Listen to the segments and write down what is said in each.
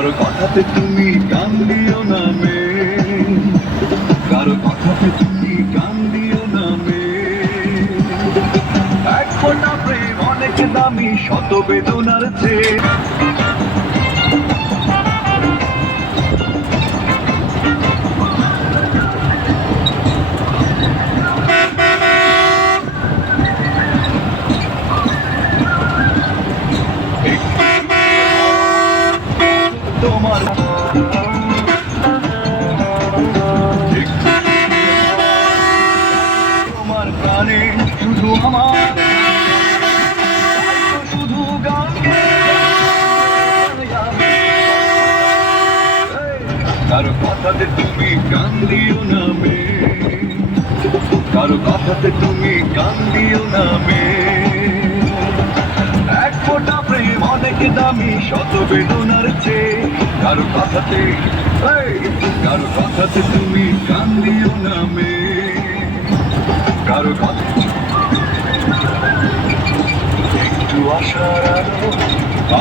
কারো কথাতে তুমি কান দিও না মে, কারো কথাতে তুমি কান দিও না মে। এক ফোঁটা প্রেম অনেক দামি শত বেদনার চেয়ে। তোমার তোমার প্রাণে শুধু আমার, শুধু গান কারো কথাতে তুমি গান দিও না মে, কারো কথাতে তুমি গান দিও না মে। এক ফোঁটা প্রেম অনেক দামি শত বেদনার চেয়ে। কারো কথাতে, কারো কথাতে তুমি গান দিও না মে, কারো কথা। একটু আশার আলো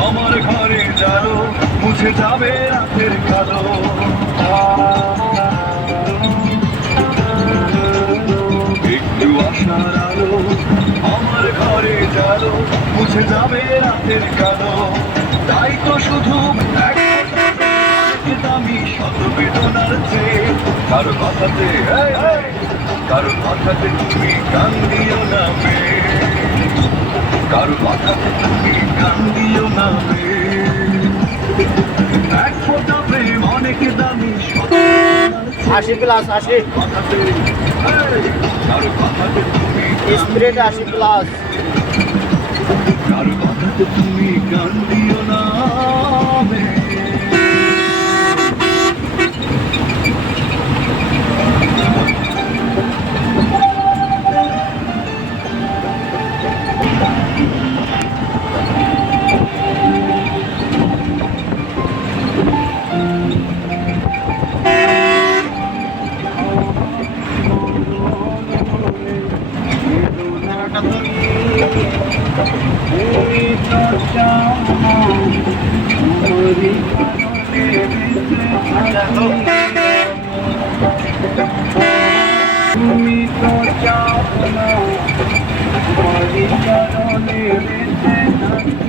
আমার ঘরে যাও, মুছে যাবে রাতের কালো। একটু আশার আলো আমার ঘরে যাও, মুছে যাবে রাতের কালো। তাই তো শুধু দামি শত বেদনার চেয়ে। কারো কথাতে, কারো কথাতে তুমি গান দিও না মে, কারো কথাতে তুমি গান দিও না মে। এক ফোঁটা প্রেম অনেক দামি শত 80+ 80 কথাতে, কারো কথাতে তুমি স্প্রেড 80+। কারো কথাতে তুমি গান দিও না মে। তুমি তো চাও না, তোমারই কারণে বেঁচে থাকি।